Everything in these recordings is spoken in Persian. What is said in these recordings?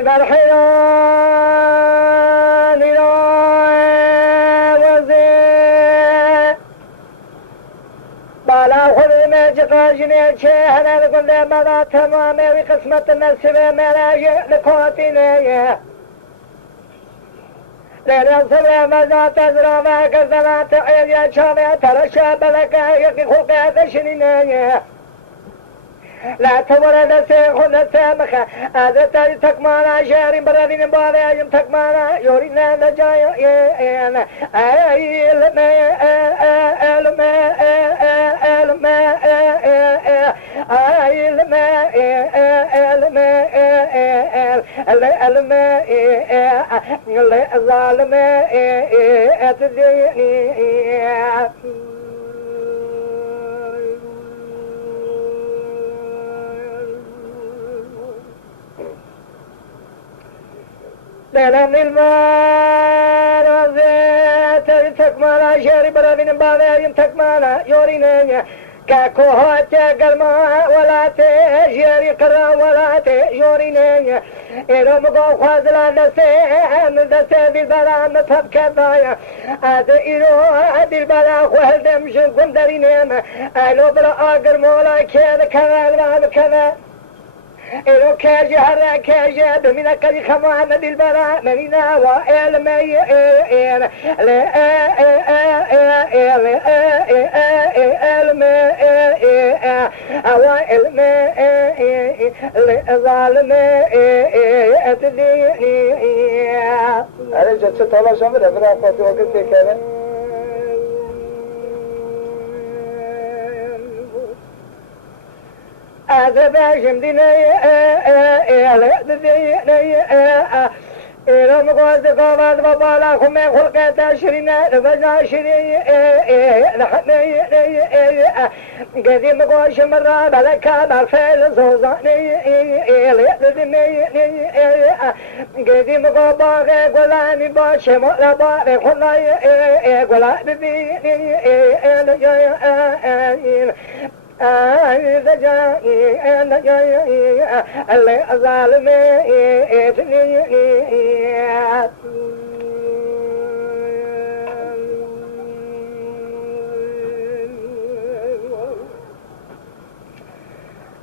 للبرحيان وزي بالا خذ ما جقا جنيل شيهنا لكل ماذا تمامي وقسمة النسبة مراجع لكوتيني لأن صبر ماذا تزرع ما كذبا تعيل يا شامي ترى شاب لك يقي خلقها تشريني لا تمر نسي خل نسامخ هذا تاري تكمانا شاري برادين باري يم تكمانا يورينا نجايا ايانا اي لما لما لما اي لما لما لما ظالم اتديني لأن المال وزيت تكمانا شاري برادين باري يم تكمانا يورينا كاكوهات قلما ولا تجري قرا ولا تجوريني إلو مقو خازلا دسي بالبلا مفهب كبايا هذا إلو بالبلا خوهل دمشن كن دارينيم إلو بلا آقر مولا كذا كذا إلو كاجي هرا كاجي بمنا كذي خمان بالبلا منينا وإل مي ظالم اتديني أنا جت طلع شامل أبغى أفضل وقت كذا هذا باجم ديني إلى مقاس قوات بابالا خمي خلقة تشرينا رفجا شري لحني قديم مقاش مرة بلكا بالفعل زوزاني ليقدني قديم مقابا قولاني باشي مقلبا بخلاي قولا ببيني إذا جاء أنا جاء اللي ظالمي إثني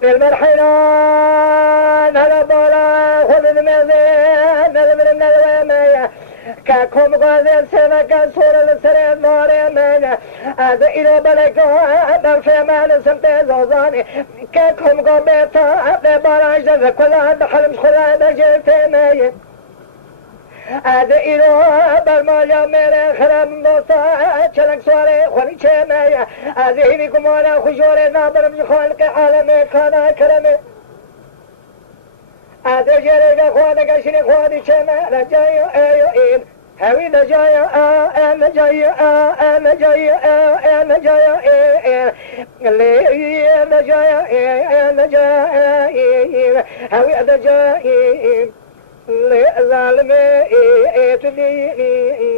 المرحلان هلا بولا خذ المزين نذبر من الوامية كاكم غازل سمكا سورة لسرين نوري مينا هذا إلو بلكو عبر في مال سمتي زوزاني كاكم غبيتا عبر باراج ذا كلها بحلم خلا بجيتي مينا هذا إلو برماجا ميري خرام دوستا چلنگ سواري خوني چه مينا هذا هيني كمانا خجوري نابرم جخوالك عالمي كانا كرمي هذا جريقا خوانك شري خواني چه مينا جايو ايو اين هوي نجايا أنا جايا أنا جايا أنا جايا ليه أنا جايا أنا جايا هوي أنا جايا ليه ظالم تديني